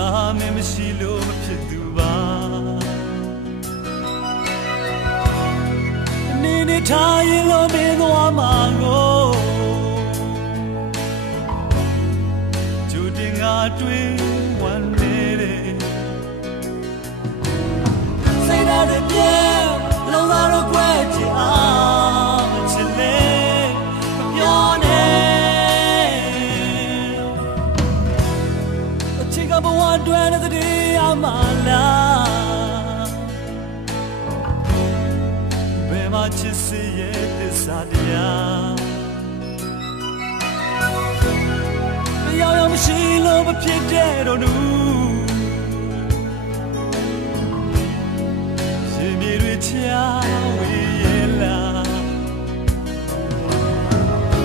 မရှိလို့မဖြစ်သူပါနေနေထားရင်လို့မင်းသွားမှာကိုကျူတင်ငါတွင်ဝမ်းနေတယ်စိတ်ဓာတ်တွေပြဲလုံးသားတော့ကွဲချင်အောင်ချစ်လေမပြောနဲ့အချစ်ကဘဝတွဲတဲ့တရားမှလားဘယ်မှာချစ်စီရဲ့သစ္စာတရားတရားရမရှိလို့မဖြစ်တဲ့တော့နူရှင်မြေတွေချာဝေးရဲ့လား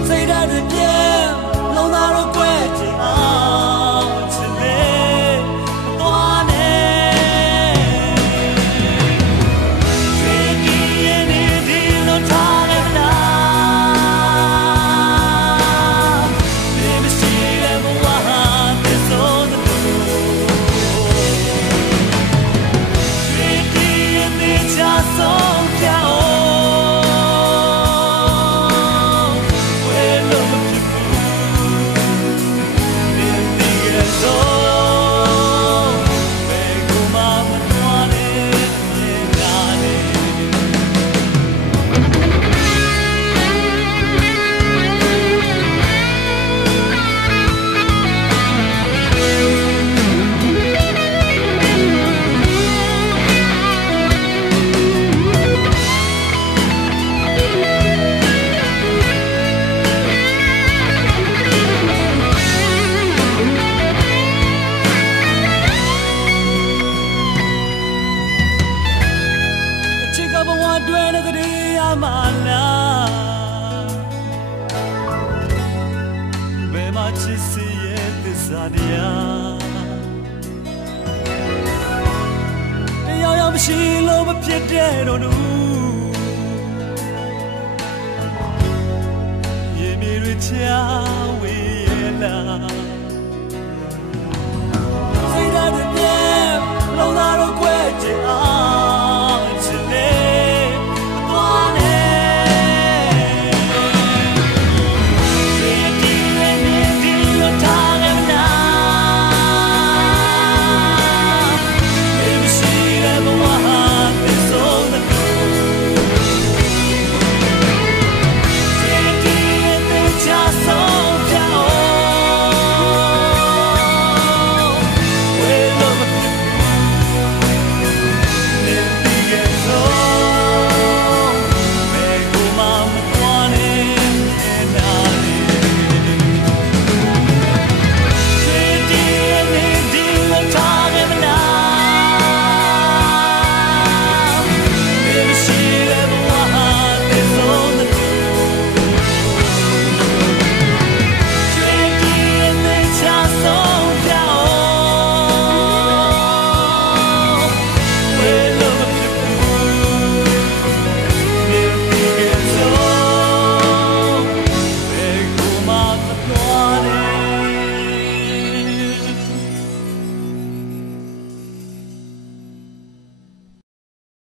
စိတ်ဓာတ်တွေပြဲလုံးသားတော့ကွဲချင်အောင်ချစ်လေသွားနေဒီကြီးရဲ့ဒီလိုထားရတာဒီမရှိတဲ့ဘဝဟာသစ္စာတူဒီကြီးရဲ့ဒီချာဆုံးပြောင်းချစ်စီရဲ့သစ္စာတရားတရားမရှိလို့မဖြစ်တဲ့တော့နူရေမြေတွေချာဝေးရဲ့လား